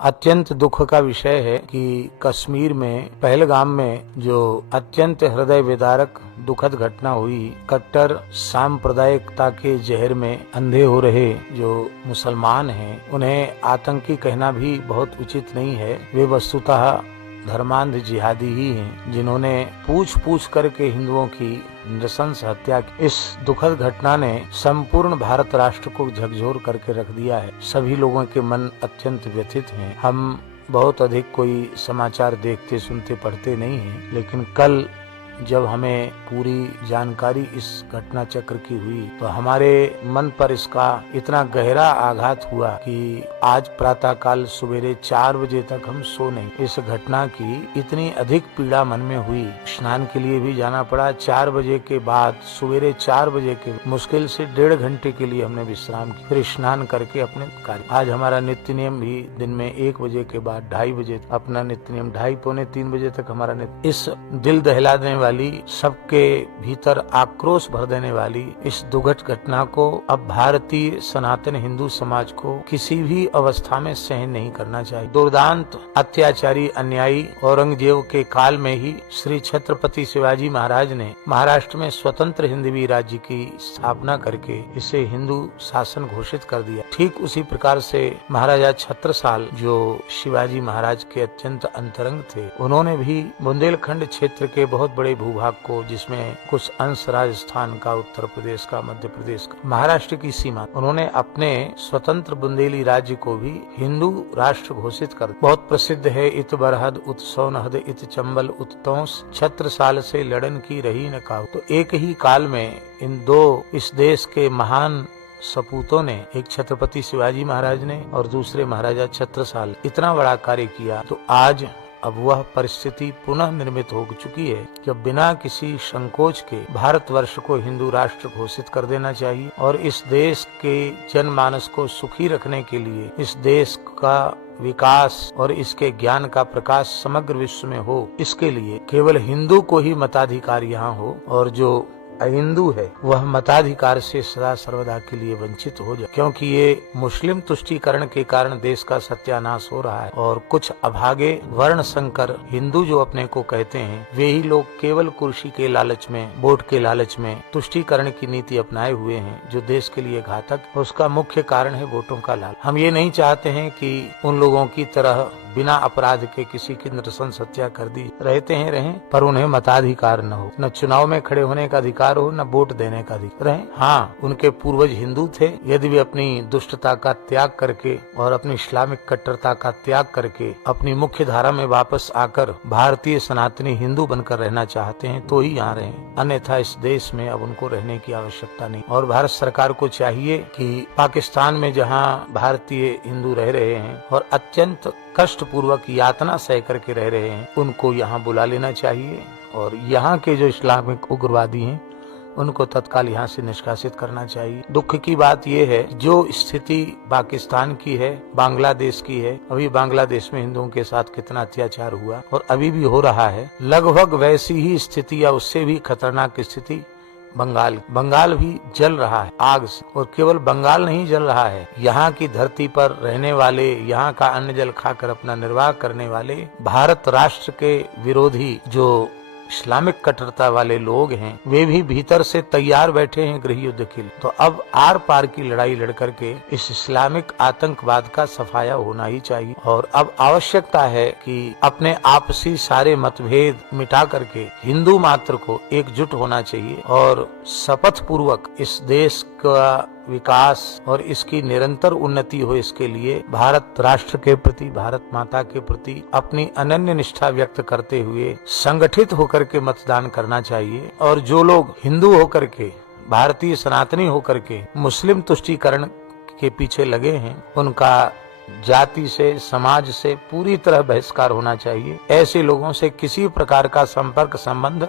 अत्यंत दुख का विषय है कि कश्मीर में पहलगाम में जो अत्यंत हृदय विदारक दुखद घटना हुई, कट्टर सांप्रदायिकता के जहर में अंधे हो रहे जो मुसलमान हैं, उन्हें आतंकी कहना भी बहुत उचित नहीं है। वे वस्तुतः धर्मांध जिहादी ही हैं, जिन्होंने पूछ पूछ करके हिंदुओं की नृशंस हत्या की। इस दुखद घटना ने संपूर्ण भारत राष्ट्र को झकझोर करके रख दिया है। सभी लोगों के मन अत्यंत व्यथित हैं। हम बहुत अधिक कोई समाचार देखते, सुनते, पढ़ते नहीं हैं, लेकिन कल जब हमें पूरी जानकारी इस घटना चक्र की हुई तो हमारे मन पर इसका इतना गहरा आघात हुआ कि आज प्रातः काल सवेरे 4 बजे तक हम सो नहीं। इस घटना की इतनी अधिक पीड़ा मन में हुई, स्नान के लिए भी जाना पड़ा। 4 बजे के बाद सवेरे 4 बजे के मुश्किल से 1.5 घंटे के लिए हमने विश्राम किया, फिर स्नान करके अपने कार्य। आज हमारा नित्य नियम भी दिन में 1 बजे के बाद 2:30 बजे अपना नित्य नियम, 2:30 पौने 3 बजे तक हमारा नित्य। इस दिल दहला देने वाली, सबके भीतर आक्रोश भर देने वाली इस दुखद घटना को अब भारतीय सनातन हिंदू समाज को किसी भी अवस्था में सहन नहीं करना चाहिए। दुर्दांत अत्याचारी अन्यायी औरंगजेब के काल में ही श्री छत्रपति शिवाजी महाराज ने महाराष्ट्र में स्वतंत्र हिंदवी राज्य की स्थापना करके इसे हिंदू शासन घोषित कर दिया। ठीक उसी प्रकार से महाराजा छत्रसाल, जो शिवाजी महाराज के अत्यंत अंतरंग थे, उन्होंने भी बुंदेलखंड क्षेत्र के बहुत बड़े भूभाग को, जिसमें कुछ अंश राजस्थान का, उत्तर प्रदेश का, मध्य प्रदेश का, महाराष्ट्र की सीमा, उन्होंने अपने स्वतंत्र बुंदेली राज्य को भी हिंदू राष्ट्र घोषित कर। बहुत प्रसिद्ध है, इत बरहद उत सोनहद इत चंबल उत तोंस, छत्रसाल से लड़न की रही न काहू। तो एक ही काल में इन दो इस देश के महान सपूतों ने, एक छत्रपति शिवाजी महाराज ने और दूसरे महाराजा छत्रसाल, इतना बड़ा कार्य किया। तो आज अब वह परिस्थिति पुनः निर्मित हो चुकी है कि बिना किसी संकोच के भारतवर्ष को हिंदू राष्ट्र घोषित कर देना चाहिए और इस देश के जनमानस को सुखी रखने के लिए, इस देश का विकास और इसके ज्ञान का प्रकाश समग्र विश्व में हो, इसके लिए केवल हिंदू को ही मताधिकार यहाँ हो और जो अहिंदू है वह मताधिकार से सदा सर्वदा के लिए वंचित हो जाए। क्योंकि ये मुस्लिम तुष्टीकरण के कारण देश का सत्यानाश हो रहा है और कुछ अभागे वर्ण संकर हिंदू जो अपने को कहते हैं, वे ही लोग केवल कुर्सी के लालच में, वोट के लालच में तुष्टीकरण की नीति अपनाए हुए हैं, जो देश के लिए घातक। उसका मुख्य कारण है वोटों का लालच। हम ये नहीं चाहते हैं कि उन लोगों की तरह बिना अपराध के किसी की नृशंस हत्या कर दी। रहते हैं रहें, पर उन्हें मताधिकार न हो, न चुनाव में खड़े होने का अधिकार हो, न वोट देने का अधिकार रहे। हाँ, उनके पूर्वज हिंदू थे, यदि वे अपनी दुष्टता का त्याग करके और अपनी इस्लामिक कट्टरता का त्याग करके अपनी मुख्य धारा में वापस आकर भारतीय सनातनी हिंदू बनकर रहना चाहते हैं तो ही यहाँ रहें, अन्यथा इस देश में अब उनको रहने की आवश्यकता नहीं। और भारत सरकार को चाहिए कि पाकिस्तान में जहाँ भारतीय हिंदू रह रहे हैं और अत्यंत कष्ट पूर्वक यातना सह करके रह रहे हैं, उनको यहाँ बुला लेना चाहिए और यहाँ के जो इस्लामिक उग्रवादी हैं उनको तत्काल यहाँ से निष्कासित करना चाहिए। दुख की बात यह है, जो स्थिति पाकिस्तान की है, बांग्लादेश की है, अभी बांग्लादेश में हिंदुओं के साथ कितना अत्याचार हुआ और अभी भी हो रहा है, लगभग वैसी ही स्थिति या उससे भी खतरनाक स्थिति बंगाल भी जल रहा है आग से। और केवल बंगाल नहीं जल रहा है, यहाँ की धरती पर रहने वाले, यहाँ का अन्न जल खाकर अपना निर्वाह करने वाले भारत राष्ट्र के विरोधी जो इस्लामिक कट्टरता वाले लोग हैं, वे भी भीतर से तैयार बैठे हैं गृह युद्ध के लिए। तो अब आर पार की लड़ाई लड़ करके इस इस्लामिक आतंकवाद का सफाया होना ही चाहिए और अब आवश्यकता है कि अपने आपसी सारे मतभेद मिटा करके हिंदू मात्र को एकजुट होना चाहिए और शपथ पूर्वक इस देश का विकास और इसकी निरंतर उन्नति हो, इसके लिए भारत राष्ट्र के प्रति, भारत माता के प्रति अपनी अनन्य निष्ठा व्यक्त करते हुए संगठित होकर के मतदान करना चाहिए। और जो लोग हिंदू होकर के, भारतीय सनातनी होकर के मुस्लिम तुष्टीकरण के पीछे लगे हैं, उनका जाति से, समाज से पूरी तरह बहिष्कार होना चाहिए। ऐसे लोगों से किसी प्रकार का संपर्क संबंध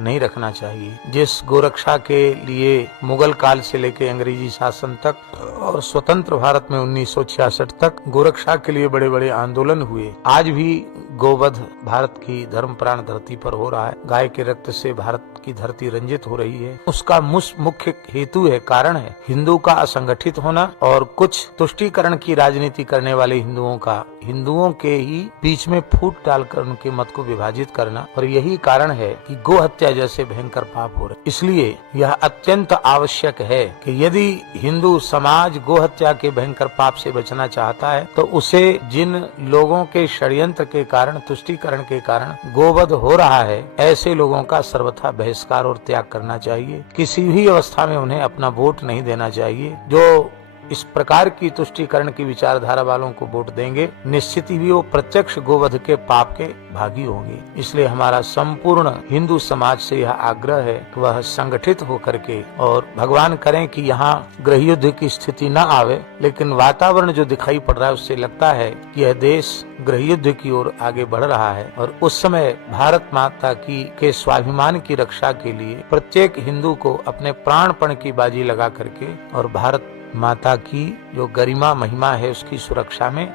नहीं रखना चाहिए। जिस गोरक्षा के लिए मुगल काल से लेकर अंग्रेजी शासन तक और स्वतंत्र भारत में 1966 तक गोरक्षा के लिए बड़े बड़े आंदोलन हुए, आज भी गोवध भारत की धर्मप्राण धरती पर हो रहा है। गाय के रक्त से भारत की धरती रंजित हो रही है। उसका मुख्य हेतु है, कारण है हिंदू का असंगठित होना और कुछ तुष्टीकरण की राजनीति करने वाले हिंदुओं का हिंदुओं के ही बीच में फूट डालकर उनके मत को विभाजित करना, और यही कारण है कि गो हत्या जैसे भयंकर पाप हो रहे। इसलिए यह अत्यंत आवश्यक है कि यदि हिंदू समाज गो हत्या के भयंकर पाप से बचना चाहता है तो उसे जिन लोगों के षड्यंत्र के कारण, तुष्टीकरण के कारण गोवध हो रहा है, ऐसे लोगों का सर्वथा बहिष्कार और त्याग करना चाहिए। किसी भी अवस्था में उन्हें अपना वोट नहीं देना चाहिए। जो इस प्रकार की तुष्टीकरण की विचारधारा वालों को वोट देंगे, निश्चित ही वो प्रत्यक्ष गोवध के पाप के भागी होंगे। इसलिए हमारा संपूर्ण हिंदू समाज से यह आग्रह है कि वह संगठित होकर के, और भगवान करें कि यहाँ गृह युद्ध की स्थिति न आवे, लेकिन वातावरण जो दिखाई पड़ रहा है उससे लगता है कि यह देश गृह युद्ध की ओर आगे बढ़ रहा है। और उस समय भारत माता की के स्वाभिमान की रक्षा के लिए प्रत्येक हिंदू को अपने प्राणपण की बाजी लगा करके और भारत माता की जो गरिमा महिमा है उसकी सुरक्षा में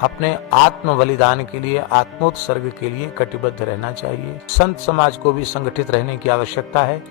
अपने आत्म बलिदान के लिए, आत्मोत्सर्ग के लिए कटिबद्ध रहना चाहिए। संत समाज को भी संगठित रहने की आवश्यकता है,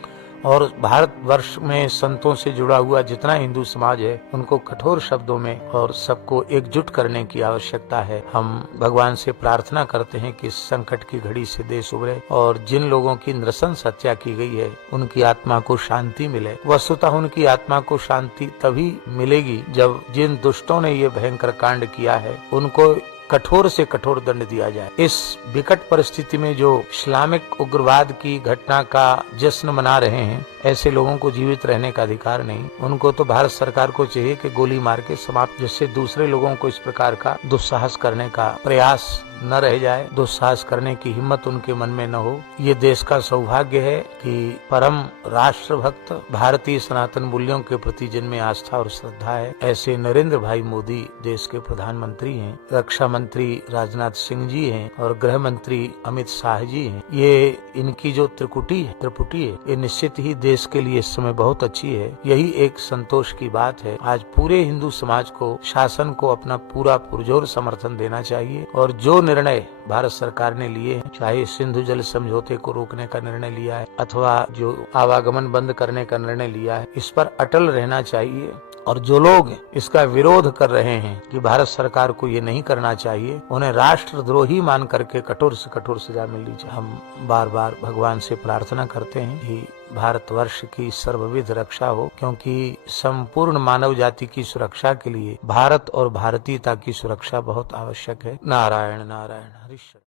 और भारतवर्ष में संतों से जुड़ा हुआ जितना हिंदू समाज है उनको कठोर शब्दों में और सबको एकजुट करने की आवश्यकता है। हम भगवान से प्रार्थना करते हैं कि इस संकट की घड़ी से देश उबरे, और जिन लोगों की नृशंस हत्या की गई है उनकी आत्मा को शांति मिले। वस्तुतः उनकी आत्मा को शांति तभी मिलेगी जब जिन दुष्टों ने ये भयंकर कांड किया है उनको कठोर से कठोर दंड दिया जाए। इस विकट परिस्थिति में जो इस्लामिक उग्रवाद की घटना का जश्न मना रहे हैं, ऐसे लोगों को जीवित रहने का अधिकार नहीं। उनको तो भारत सरकार को चाहिए कि गोली मार के समाप्त, जिससे दूसरे लोगों को इस प्रकार का दुस्साहस करने का प्रयास न रह जाए, दुस्साहस करने की हिम्मत उनके मन में न हो। ये देश का सौभाग्य है कि परम राष्ट्रभक्त भारतीय सनातन मूल्यों के प्रति जिनमें आस्था और श्रद्धा है, ऐसे नरेंद्र भाई मोदी देश के प्रधानमंत्री हैं, रक्षा मंत्री राजनाथ सिंह जी हैं और गृह मंत्री अमित शाह जी हैं। ये इनकी जो त्रिपुटी है ये निश्चित ही देश के लिए इस समय बहुत अच्छी है। यही एक संतोष की बात है। आज पूरे हिंदू समाज को, शासन को अपना पूरा पुरजोर समर्थन देना चाहिए, और जो निर्णय भारत सरकार ने लिए हैं, चाहे सिंधु जल समझौते को रोकने का निर्णय लिया है अथवा जो आवागमन बंद करने का निर्णय लिया है, इस पर अटल रहना चाहिए। और जो लोग इसका विरोध कर रहे हैं कि भारत सरकार को ये नहीं करना चाहिए, उन्हें राष्ट्रद्रोही मान करके कठोर से कठोर सजा मिलनी चाहिए। हम बार बार भगवान से प्रार्थना करते हैं कि भारतवर्ष की सर्वविध रक्षा हो, क्योंकि संपूर्ण मानव जाति की सुरक्षा के लिए भारत और भारतीयता की सुरक्षा बहुत आवश्यक है। नारायण नारायण हरिश्चंद्र।